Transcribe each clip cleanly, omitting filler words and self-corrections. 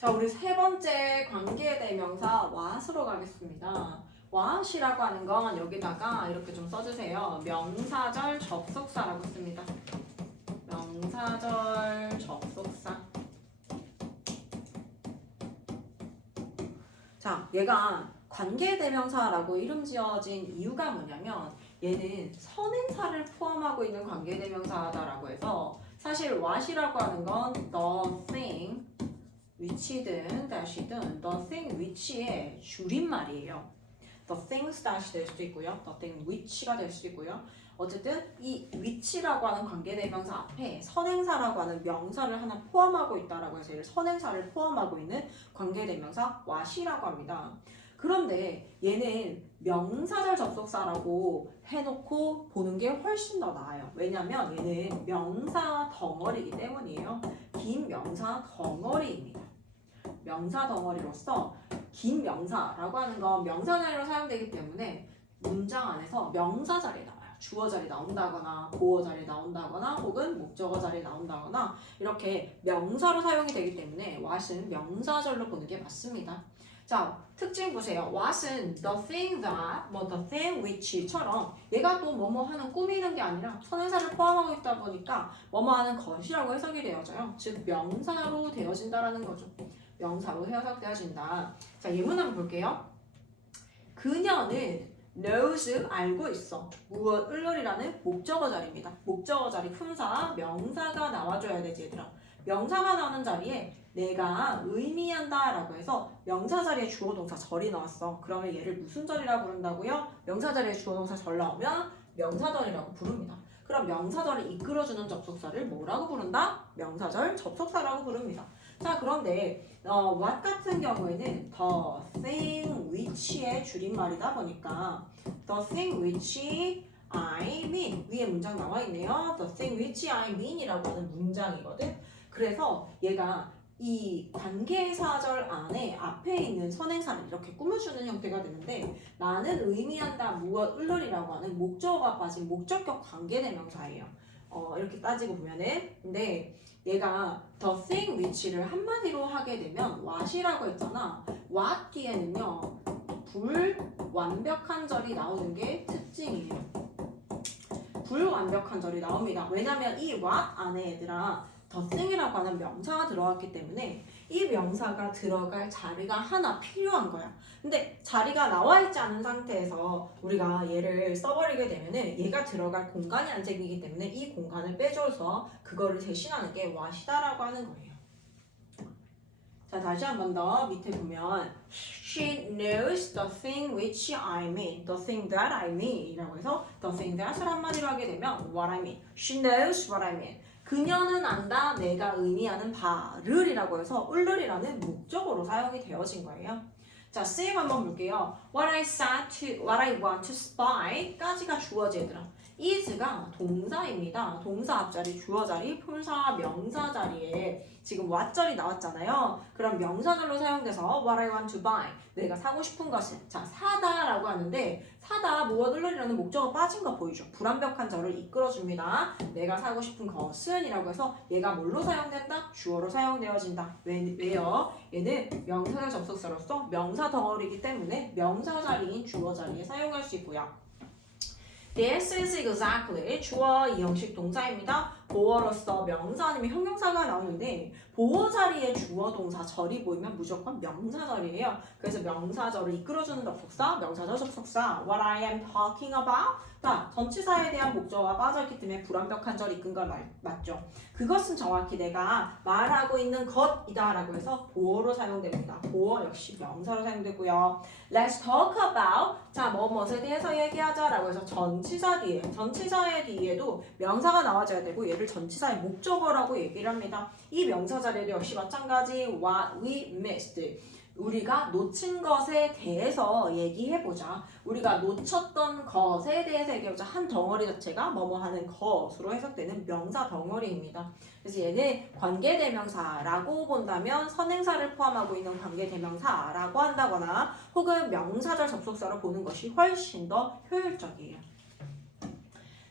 자, 우리 세 번째 관계대명사 what으로 가겠습니다. what이라고 하는 건 여기다가 이렇게 좀 써주세요. 명사절 접속사라고 씁니다. 명사절 접속사. 자, 얘가 관계대명사라고 이름 지어진 이유가 뭐냐면 얘는 선행사를 포함하고 있는 관계대명사다라고 해서 사실 what이라고 하는 건 the thing which든 that이든 the thing which의 줄임말이에요. the things that이 될 수도 있고요. the thing which가 될 수도 있고요. 어쨌든 이 which라고 하는 관계대명사 앞에 선행사라고 하는 명사를 하나 포함하고 있다라고 해서 얘를 선행사를 포함하고 있는 관계대명사 what이라고 합니다. 그런데 얘는 명사절 접속사라고 해놓고 보는 게 훨씬 더 나아요. 왜냐면 얘는 명사 덩어리이기 때문이에요. 긴 명사 덩어리입니다. 명사 덩어리로서 긴 명사라고 하는 건 명사 자리로 사용되기 때문에 문장 안에서 명사 자리에 나와요. 주어 자리 나온다거나 보어 자리 나온다거나 혹은 목적어 자리 나온다거나 이렇게 명사로 사용이 되기 때문에 what은 명사절로 보는 게 맞습니다. 자, 특징 보세요. what은 the thing that, the thing which처럼 얘가 또 뭐뭐 하는 꾸미는 게 아니라 선행사를 포함하고 있다 보니까 뭐뭐 하는 것이라고 해석이 되어져요. 즉 명사로 되어진다라는 거죠. 명사로 해석되어진다. 자, 예문 한번 볼게요. 그녀는 knows 알고 있어. 무엇을이라는 목적어 자리입니다. 목적어 자리 품사 명사가 나와줘야 되지 얘들아. 명사가 나오는 자리에 내가 의미한다 라고 해서 명사 자리에 주어 동사 절이 나왔어. 그러면 얘를 무슨 절이라고 부른다고요? 명사 자리에 주어 동사 절 나오면 명사절이라고 부릅니다. 그럼 명사절을 이끌어주는 접속사를 뭐라고 부른다? 명사절 접속사라고 부릅니다. 자, 그런데 what 같은 경우에는 the thing which의 줄임말이다 보니까 the thing which I mean 위에 문장 나와 있네요. the thing which I mean 이라고 하는 문장이거든. 그래서 얘가 이 관계사절 안에 앞에 있는 선행사를 이렇게 꾸며주는 형태가 되는데 나는 의미한다 무엇을이라고 하는 목적어가 빠진 목적격 관계대명사예요. 이렇게 따지고 보면은 근데 얘가 the thing which를 한마디로 하게 되면 what이라고 했잖아. what 뒤에는요 불완벽한 절이 나오는 게 특징이에요. 불완벽한 절이 나옵니다. 왜냐면 이 what 안에 얘들아 the thing이라고 하는 명사가 들어갔기 때문에 이 명사가 들어갈 자리가 하나 필요한 거야. 근데 자리가 나와 있지 않은 상태에서 우리가 얘를 써버리게 되면은 얘가 들어갈 공간이 안 생기기 때문에 이 공간을 빼줘서 그거를 대신하는 게 what이다라고 하는 거예요. 자, 다시 한 번 더 밑에 보면 She knows the thing which I mean, the thing that I mean 이라고 해서 the thing that을 한마디로 하게 되면 what I mean, she knows what I mean 그녀는 안다 내가 의미하는 바를 이라고 해서 을이라는 목적어로 사용이 되어진 거예요. 자, same 한번 볼게요. What I want to spy 까지가 주어지 얘들아. is가 동사입니다. 동사 앞자리, 주어 자리, 품사, 명사 자리에 지금 what절이 나왔잖아요. 그럼 명사절로 사용돼서 what I want to buy 내가 사고 싶은 것은 자 사다라고 하는데 사다 무엇을이라는 목적어 빠진 거 보이죠? 불완벽한 절을 이끌어줍니다. 내가 사고 싶은 것은 이라고 해서 얘가 뭘로 사용된다? 주어로 사용되어진다. 왜요? 얘는 명사절 접속사로서 명사 덩어리이기 때문에 명사 자리인 주어 자리에 사용할 수 있고요. This is exactly 주어 이형식 동사입니다. 보어로서 명사 아니면 형용사가 나오는데 보어 자리에 주어 동사 절이 보이면 무조건 명사절이에요. 그래서 명사절을 이끌어주는 접속사, 명사절 접속사 What I am talking about 자, 전치사에 대한 목적어가 빠져있기 때문에 불완벽한 절 이끈 걸 맞죠. 그것은 정확히 내가 말하고 있는 것이다 라고 해서 보어로 사용됩니다. 보어 역시 명사로 사용되고요. Let's talk about 자, 뭐뭐에 대해서 얘기하자 라고 해서 전치사의 뒤에도 명사가 나와줘야 되고 얘를 전치사의 목적어라고 얘기를 합니다. 이 명사 자리도 역시 마찬가지 what we missed 우리가 놓친 것에 대해서 얘기해보자. 우리가 놓쳤던 것에 대해서 얘기해보자. 한 덩어리 자체가 뭐뭐 하는 것으로 해석되는 명사 덩어리입니다. 그래서 얘는 관계대명사라고 본다면 선행사를 포함하고 있는 관계대명사라고 한다거나 혹은 명사절 접속사로 보는 것이 훨씬 더 효율적이에요.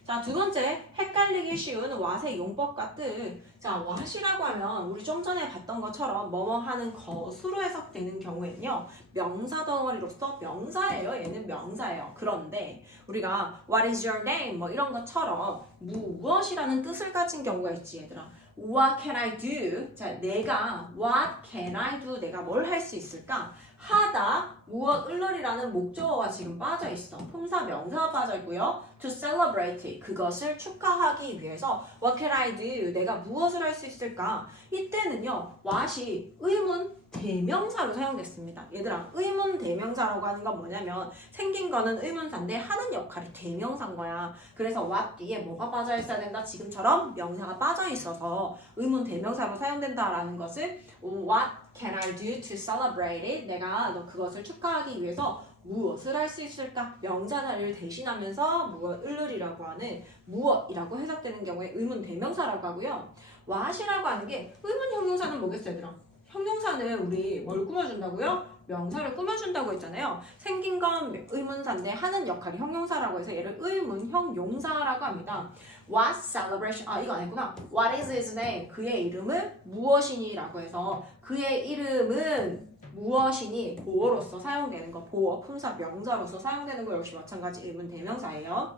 자, 두 번째, 헷갈리기 쉬운 what의 용법 같은 자, what이라고 하면 우리 좀 전에 봤던 것처럼 뭐뭐 하는 것으로 해석되는 경우에는요. 명사 덩어리로서 명사예요. 얘는 명사예요. 그런데 우리가 what is your name 뭐 이런 것처럼 무엇이라는 뜻을 가진 경우가 있지 얘들아. What can I do? 자, 내가 what can I do? 내가 뭘 할 수 있을까? 하다, 무엇, 을러리라는 목적어가 지금 빠져 있어. 품사 명사가 빠져 있고요. To celebrate, 그것을 축하하기 위해서 What can I do? 내가 무엇을 할 수 있을까? 이때는요, what이 의문 대명사로 사용됐습니다. 얘들아, 의문 대명사라고 하는 건 뭐냐면 생긴 거는 의문사인데 하는 역할이 대명사인 거야. 그래서 what 뒤에 뭐가 빠져 있어야 된다? 지금처럼 명사가 빠져 있어서 의문 대명사로 사용된다라는 것을 What can I do to celebrate it? 내가 그것을 축하하기 위해서 무엇을 할 수 있을까? 명사 자리를 대신하면서 무엇, 을르리라고 하는 무엇이라고 해석되는 경우에 의문 대명사라고 하고요. what이라고 하는 게 의문 형용사는 뭐겠어요, 얘들아? 형용사는 우리 뭘 꾸며준다고요? 명사를 꾸며준다고 했잖아요. 생긴 건 의문사인데 하는 역할이 형용사라고 해서 얘를 의문형 용사라고 합니다. What celebration? 아, 이거 아니구나. What is his name? 그의 이름은 무엇이니? 라고 해서 그의 이름은 무엇이니? 보어로서 사용되는 거. 보어, 품사, 명사로서 사용되는 거 역시 마찬가지 의문 대명사예요.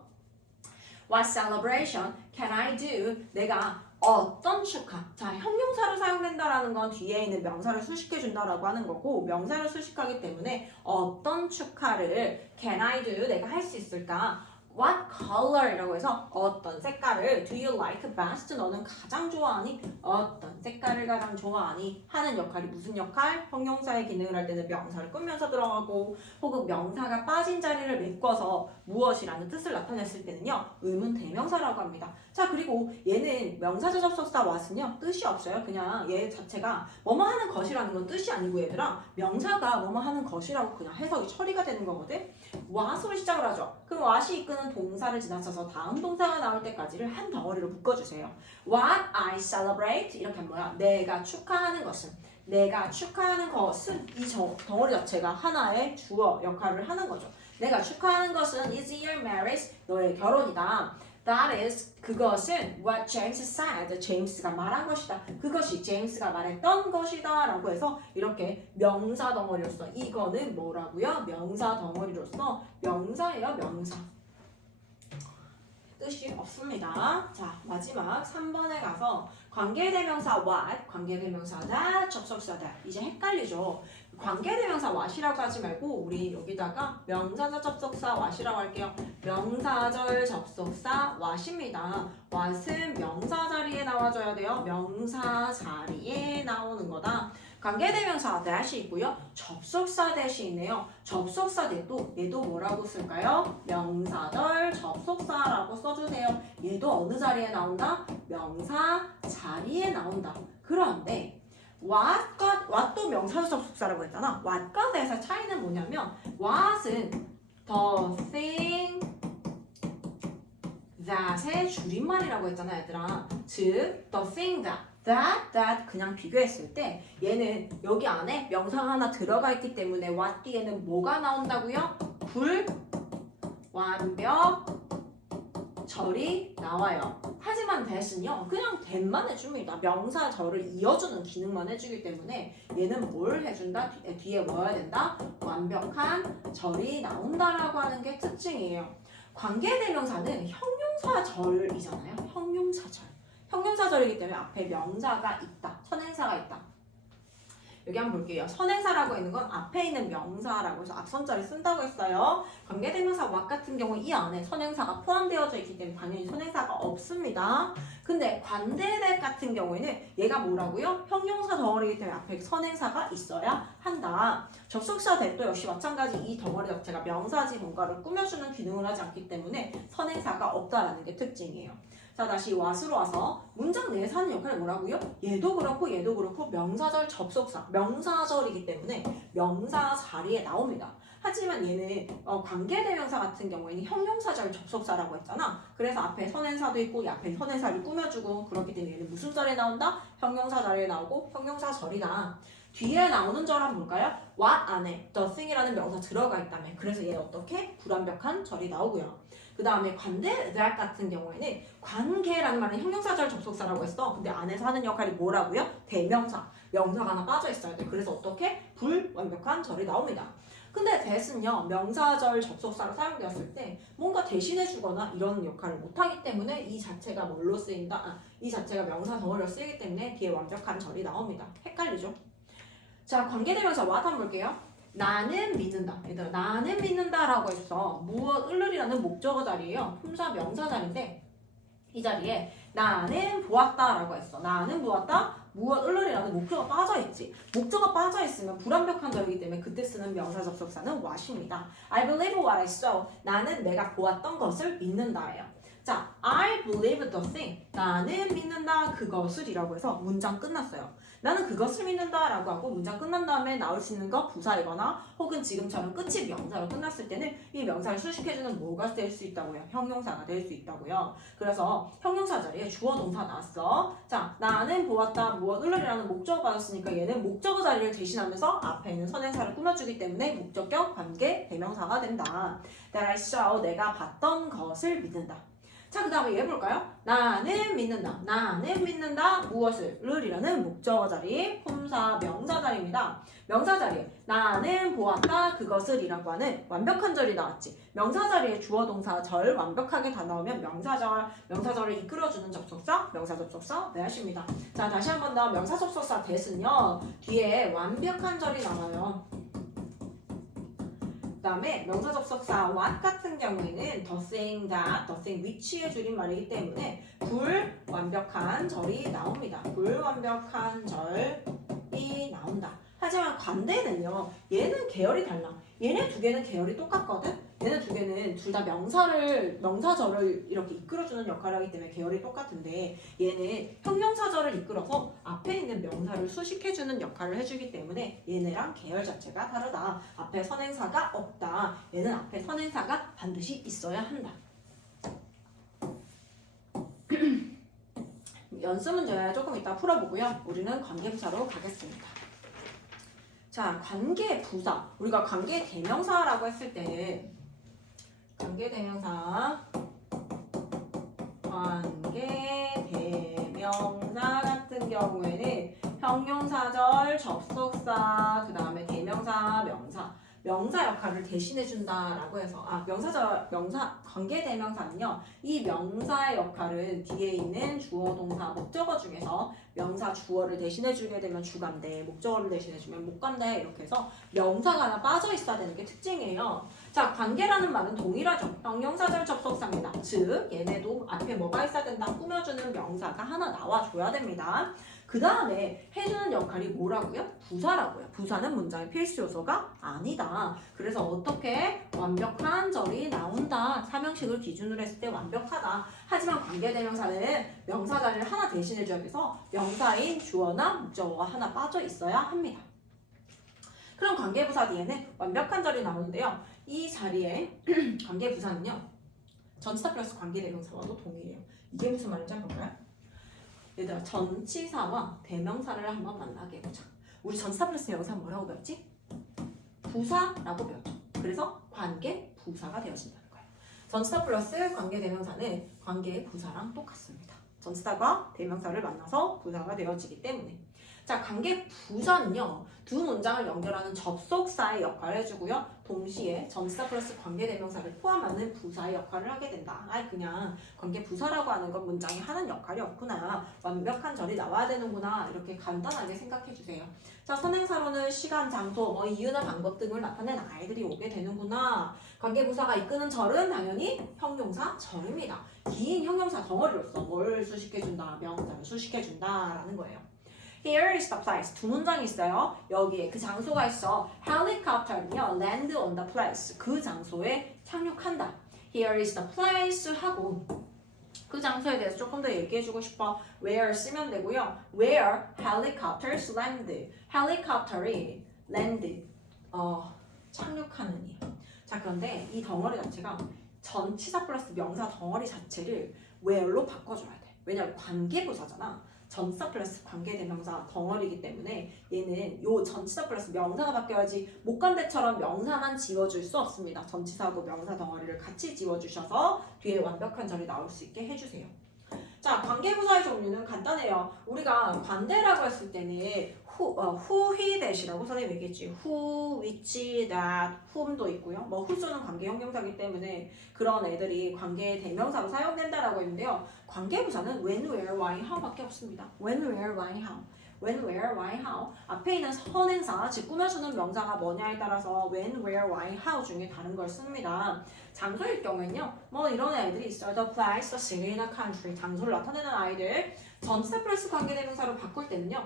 What celebration can I do? 내가 어떤 축하. 자, 형용사로 사용된다라는 건 뒤에 있는 명사를 수식해준다라고 하는 거고 명사를 수식하기 때문에 어떤 축하를 can I do? 내가 할 수 있을까? What color이라고 해서 어떤 색깔을 do you like best? 너는 가장 좋아하니? 어떤 색깔을 가장 좋아하니? 하는 역할이 무슨 역할? 형용사의 기능을 할 때는 명사를 꾸면서 들어가고 혹은 명사가 빠진 자리를 메꿔서 무엇이라는 뜻을 나타냈을 때는요. 의문 대명사라고 합니다. 자, 그리고 얘는 명사절 접속사 what은요. 뜻이 없어요. 그냥 얘 자체가 뭐뭐 하는 것이라는 건 뜻이 아니고 얘들아 명사가 뭐뭐 하는 것이라고 그냥 해석이 처리가 되는 거거든. what으로 시작을 하죠. 그럼 what이 이끄는 동사를 지나쳐서 다음 동사가 나올 때까지를 한 덩어리로 묶어주세요. What I celebrate 이렇게 하면 뭐야? 내가 축하하는 것은 내가 축하하는 것은 이 덩어리 자체가 하나의 주어 역할을 하는 거죠. 내가 축하하는 것은 is your marriage 너의 결혼이다. That is 그것은 what James said. 제임스가 말한 것이다. 그것이 제임스가 말했던 것이다. 라고 해서 이렇게 명사 덩어리로서 이거는 뭐라고요? 명사 덩어리로서 명사예요. 명사. 뜻이 없습니다. 자, 마지막 3번에 가서 관계대명사 what, 관계대명사 that, 접속사 that. 이제 헷갈리죠? 관계대명사 what이라고 하지 말고 우리 여기다가 명사절 접속사 what이라고 할게요. 명사절 접속사 what입니다. what은 명사 자리에 나와줘야 돼요. 명사 자리에 나오는 거다. 관계대명사 that이 있고요. 접속사 that이 있네요. 접속사 that도 얘도 뭐라고 쓸까요? 명사절 접속사라고 써주세요. 얘도 어느 자리에 나온다? 명사 자리에 나온다. 그런데 what도 명사절 접속사라고 했잖아. what과 that의 차이는 뭐냐면 what은 the thing that의 줄임말이라고 했잖아 얘들아. 즉 the thing that 그냥 비교했을 때 얘는 여기 안에 명사가 하나 들어가 있기 때문에 what 뒤에는 뭐가 나온다고요? 불완벽절이 나와요. 하지만 that은요 그냥 that만 해줍니다. 명사절을 이어주는 기능만 해주기 때문에 얘는 뭘 해준다? 뒤에 뭐 해야 된다? 완벽한 절이 나온다라고 하는 게 특징이에요. 관계대명사는 형용사절이잖아요. 형용사절. 형용사절이기 때문에 앞에 명사가 있다. 선행사가 있다. 여기 한번 볼게요. 선행사라고 있는 건 앞에 있는 명사라고 해서 앞선자를 쓴다고 했어요. 관계대명사 what 같은 경우 이 안에 선행사가 포함되어져 있기 때문에 당연히 선행사가 없습니다. 근데 관대대 같은 경우에는 얘가 뭐라고요? 형용사 덩어리이기 때문에 앞에 선행사가 있어야 한다. 접속사 대도 역시 마찬가지 이 덩어리 자체가 명사지 뭔가를 꾸며주는 기능을 하지 않기 때문에 선행사가 없다라는 게 특징이에요. 자, 다시 what으로 와서 문장 내에서 하는 역할이 뭐라고요? 얘도 그렇고 명사절 접속사, 명사절이기 때문에 명사 자리에 나옵니다. 하지만 얘는 관계대명사 같은 경우에는 형용사절 접속사라고 했잖아. 그래서 앞에 선행사도 있고 이 앞에 선행사를 꾸며주고 그렇기 때문에 얘는 무슨 자리에 나온다? 형용사 자리에 나오고 형용사절이다. 뒤에 나오는 절은 뭘까요? what 안에 the thing이라는 명사 들어가 있다며. 그래서 얘 어떻게? 불완벽한 절이 나오고요. 그 다음에 관대 that 같은 경우에는 관계라는 말은 형용사절 접속사라고 했어. 근데 안에서 하는 역할이 뭐라고요? 대명사. 명사가 하나 빠져 있어야 돼. 그래서 어떻게? 불완벽한 절이 나옵니다. 근데 that은요 명사절 접속사로 사용되었을 때 뭔가 대신해 주거나 이런 역할을 못하기 때문에 이 자체가 뭘로 쓰인다? 이 자체가 명사 덩어리로 쓰이기 때문에 뒤에 완벽한 절이 나옵니다. 헷갈리죠? 자, 관계대명사 what 한번 볼게요. 나는 믿는다. 얘들아, 나는 믿는다라고 했어. 무엇을이라는 목적어 자리예요. 품사 명사 자리인데 이 자리에 나는 보았다라고 했어. 나는 보았다. 무엇을이라는 목적어가 빠져있지. 목적어가 빠져있으면 불완벽한 절이기 때문에 그때 쓰는 명사 접속사는 what입니다. I believe what I saw. 나는 내가 보았던 것을 믿는다예요. 자, I believe the thing. 나는 믿는다 그것을이라고 해서 문장 끝났어요. 나는 그것을 믿는다라고 하고 문장 끝난 다음에 나올 수 있는 거 부사이거나 혹은 지금처럼 끝이 명사로 끝났을 때는 이 명사를 수식해주는 뭐가 될 수 있다고요? 형용사가 될 수 있다고요. 그래서 형용사 자리에 주어 동사 나왔어. 자, 나는 보았다 무엇을이라는 목적어 받았으니까 얘는 목적어 자리를 대신하면서 앞에 있는 선행사를 꾸며주기 때문에 목적격 관계 대명사가 된다. That I saw 내가 봤던 것을 믿는다. 자, 그 다음에 얘 볼까요? 나는 믿는다. 나는 믿는다. 무엇을? 을이라는 목적어 자리, 품사 명사 자리입니다. 명사 자리에 나는 보았다. 그것을 이라고 하는 완벽한 절이 나왔지. 명사 자리에 주어 동사 절 완벽하게 다 나오면 명사절을 이끌어주는 접속사, 명사 접속사 that입니다. 자, 다시 한 번 더 명사 접속사 that은요. 뒤에 완벽한 절이 나와요. 그 다음에 명사 접속사 what 같은 경우에는 the thing that, the thing which의 줄임말이기 때문에 불완벽한 절이 나옵니다. 불완벽한 절이 나온다. 하지만 관대는요. 얘는 계열이 달라. 얘네 두 개는 계열이 똑같거든. 얘네 두 개는 둘 다 명사절을 이렇게 이끌어주는 역할을 하기 때문에 계열이 똑같은데 얘는 형용사절을 이끌어서 앞에 있는 명사를 수식해주는 역할을 해주기 때문에 얘네랑 계열 자체가 다르다. 앞에 선행사가 없다. 얘는 앞에 선행사가 반드시 있어야 한다. 연습 문제 조금 이따 풀어보고요. 우리는 관계부사로 가겠습니다. 자, 관계부사. 우리가 관계대명사라고 했을 때는 관계대명사 같은 경우에는 형용사절, 접속사, 그 다음에 대명사, 명사 역할을 대신해준다라고 해서 관계대명사는요. 이 명사의 역할은 뒤에 있는 주어, 동사, 목적어 중에서 명사 주어를 대신해주게 되면 주간대, 목적어를 대신해주면 목간대 이렇게 해서 명사가 하나 빠져있어야 되는 게 특징이에요. 자, 관계라는 말은 동일하죠. 형용사절 접속사입니다. 즉 얘네도 앞에 뭐가 있어야 된다? 꾸며주는 명사가 하나 나와줘야 됩니다. 그 다음에 해주는 역할이 뭐라고요? 부사라고요. 부사는 문장의 필수 요소가 아니다. 그래서 어떻게 완벽한 절이 나온다. 삼형식을 기준으로 했을 때 완벽하다. 하지만 관계대명사는 명사 자리를 하나 대신해줘야 돼서 명사인 주어나 목적어가 하나 빠져 있어야 합니다. 그럼 관계부사 뒤에는 완벽한 절이 나오는데요. 이 자리에 관계부사는요. 전치사 플러스 관계대명사와도 동일해요. 이게 무슨 말인지 한번 볼까요? 얘들아, 전치사와 대명사를 한번 만나게 해보자. 우리 전치사 플러스 명사 뭐라고 배웠지? 부사라고 배웠죠. 그래서 관계부사가 되어진다는 거예요. 전치사 플러스 관계대명사는 관계부사랑 똑같습니다. 전치사가 대명사를 만나서 부사가 되어지기 때문에. 자, 관계부사는요. 두 문장을 연결하는 접속사의 역할을 해주고요. 동시에 전치사 플러스 관계대명사를 포함하는 부사의 역할을 하게 된다. 그냥 관계부사라고 하는 건 문장이 하는 역할이 없구나. 완벽한 절이 나와야 되는구나. 이렇게 간단하게 생각해주세요. 자, 선행사로는 시간, 장소, 이유나 방법 등을 나타낸 아이들이 오게 되는구나. 관계부사가 이끄는 절은 당연히 형용사 절입니다. 긴 형용사 덩어리로서 뭘 수식해준다? 명사를 수식해준다라는 거예요. Here is the place. 두 문장이 있어요. 여기에 그 장소가 있어. Helicopter는요, land on the place. 그 장소에 착륙한다. Here is the place 하고 그 장소에 대해서 조금 더 얘기해주고 싶어. Where 쓰면 되고요. Where helicopters land. Helicopter이 land, 착륙하느니. 자, 그런데 이 덩어리 자체가 전치사 플러스 명사 덩어리 자체를 where로 바꿔줘야 돼. 왜냐면 관계부사잖아. 전치사 플러스 관계대명사 덩어리이기 때문에 얘는 요 전치사 플러스 명사가 바뀌어야지 목관대처럼 명사만 지워줄 수 없습니다. 전치사하고 명사 덩어리를 같이 지워주셔서 뒤에 완벽한 절이 나올 수 있게 해주세요. 자, 관계부사의 종류는 간단해요. 우리가 관대라고 했을 때는 who, he, that이라고 선생님이 얘기했지. who, which, that, whom도 있고요. 뭐 who는 관계 형용사이기 때문에 그런 애들이 관계 대명사로 사용된다라고 했는데요. 관계부사는 when, where, why, how밖에 없습니다. when, where, why, how. when, where, why, how. 앞에 있는 선행사, 즉 꾸며주는 명사가 뭐냐에 따라서 when, where, why, how 중에 다른 걸 씁니다. 장소일 경우에는요, 뭐 이런 애들이 있어요. The place, the city, the country. 장소를 나타내는 아이들. 전치사 플러스 관계대명사로 바꿀 때는요,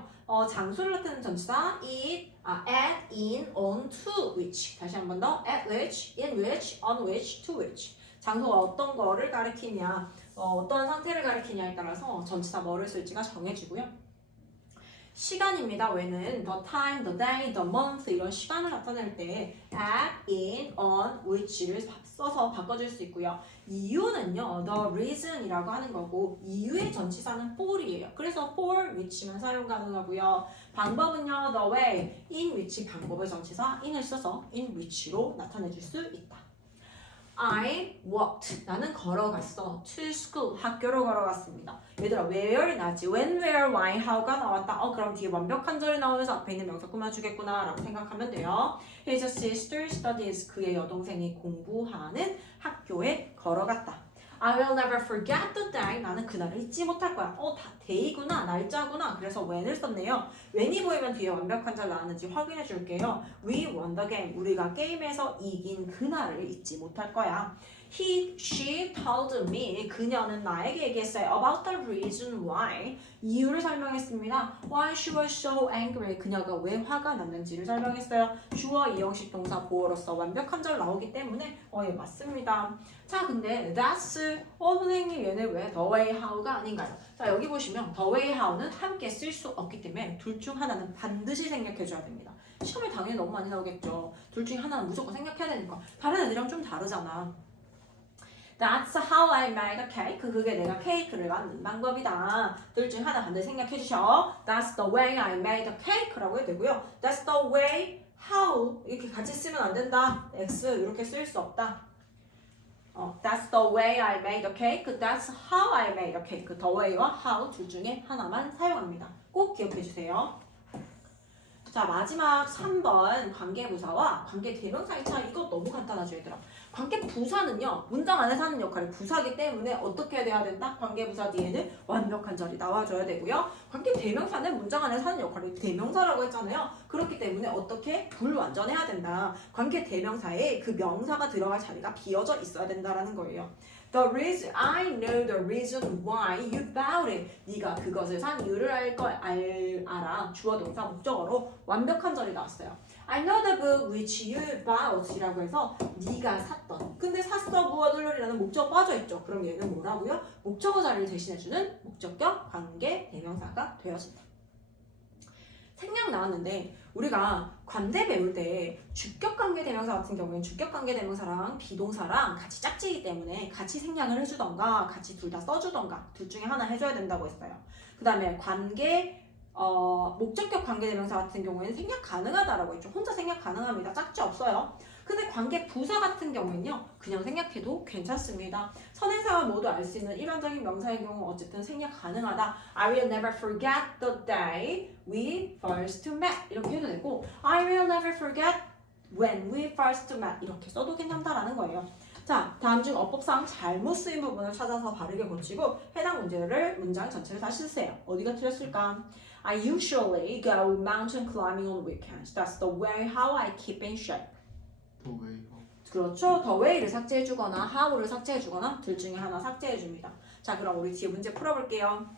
장소를 나타내는 전치사 it, at, in, on, to, which. 다시 한 번 더. at which, in which, on which, to which. 장소가 어떤 거를 가리키냐, 어떠한 상태를 가리키냐에 따라서 전치사 뭐를 쓸지가 정해지고요. 시간입니다. when은 the time, the day, the month 이런 시간을 나타낼 때 at, in, on, which를 써서 바꿔줄 수 있고요. 이유는요, the reason이라고 하는 거고 이유의 전치사는 for이에요. 그래서 for, which만 사용 가능하고요. 방법은요, the way, in which 방법의 전치사 in을 써서 in which로 나타내줄 수 있다. I walked. 나는 걸어갔어. To school. 학교로 걸어갔습니다. 얘들아, where 나지. when, where, why, how가 나왔다. 그럼 뒤에 완벽한 절이 나오면서 앞에 있는 명사 꾸며주겠구나 라고 생각하면 돼요. His sister studies. 그의 여동생이 공부하는 학교에 걸어갔다. I will never forget the day. 나는 그날을 잊지 못할 거야. 다 day구나, 날짜구나. 그래서 when을 썼네요. when이 보이면 뒤에 완벽한 절 나왔는지 확인해 줄게요. We won the game. 우리가 게임에서 이긴 그날을 잊지 못할 거야. She told me. 그녀는 나에게 얘기했어요. About the reason why. 이유를 설명했습니다. Why she was so angry. 그녀가 왜 화가 났는지를 설명했어요. 주어 이형식 동사 보어로서 완벽한 절 나오기 때문에 예, 맞습니다. 자, 근데 that's 선생님 얘는 왜 the way how가 아닌가요? 자, 여기 보시면 the way how는 함께 쓸 수 없기 때문에 둘 중 하나는 반드시 생략해줘야 됩니다. 시험에 당연히 너무 많이 나오겠죠. 둘 중 하나는 무조건 생략해야 되니까. 다른 애들이랑 좀 다르잖아. That's how I made a cake. 그게 내가 케이크를 만든 방법이다. 둘 중 하나 반드시 생략해 주셔. That's the way I made a cake 라고 해도 되고요. That's the way how 이렇게 같이 쓰면 안 된다. X 이렇게 쓸 수 없다. That's the way I made a cake. That's how I made a cake. The way와 how 둘 중에 하나만 사용합니다. 꼭 기억해 주세요. 자, 마지막 3번 관계부사와 관계대명사의 차이. 이거 너무 간단하죠, 얘들아. 관계부사는요, 문장 안에서 하는 역할이 부사기 때문에 어떻게 돼야 된다? 관계부사 뒤에는 완벽한 절이 나와줘야 되고요. 관계대명사는 문장 안에서 하는 역할이 대명사라고 했잖아요. 그렇기 때문에 어떻게 불완전해야 된다. 관계대명사에 그 명사가 들어갈 자리가 비어져 있어야 된다라는 거예요. The reason, I know the reason why you bought it. 네가 그것을 산 이유를 알아. 주어 동사 목적어로 완벽한 절이 나왔어요. I know the book which you bought 이라고 해서 네가 샀던. 근데 샀어 무엇을이라는 목적어 빠져있죠. 그럼 얘는 뭐라고요? 목적어 자리를 대신해주는 목적격 관계 대명사가 되어진다. 생략 나왔는데 우리가 관대 배울 때 주격관계대명사 같은 경우에는 주격관계대명사랑 비동사랑 같이 짝지기 때문에 같이 생략을 해주던가 같이 둘 다 써주던가 둘 중에 하나 해줘야 된다고 했어요. 그 다음에 목적격 관계대명사 같은 경우에는 생략 가능하다라고 했죠. 혼자 생략 가능합니다. 짝지 없어요. 근데 관계 부사 같은 경우에는요, 그냥 생략해도 괜찮습니다. 선행사와 모두 알 수 있는 일반적인 명사의 경우 어쨌든 생략 가능하다. I will never forget the day we first met 이렇게 해도 되고 I will never forget when we first met 이렇게 써도 괜찮다라는 거예요. 자, 다음 중 어법상 잘못 쓰인 부분을 찾아서 바르게 고치고 해당 문제를 문장 전체를 다시 쓰세요. 어디가 틀렸을까? I usually go mountain climbing on weekends. That's the way how I keep in shape. The way how. 그렇죠. the way를 삭제해주거나 how를 삭제해주거나 둘 중에 하나 삭제해줍니다. 자, 그럼 우리 뒤에 문제 풀어볼게요.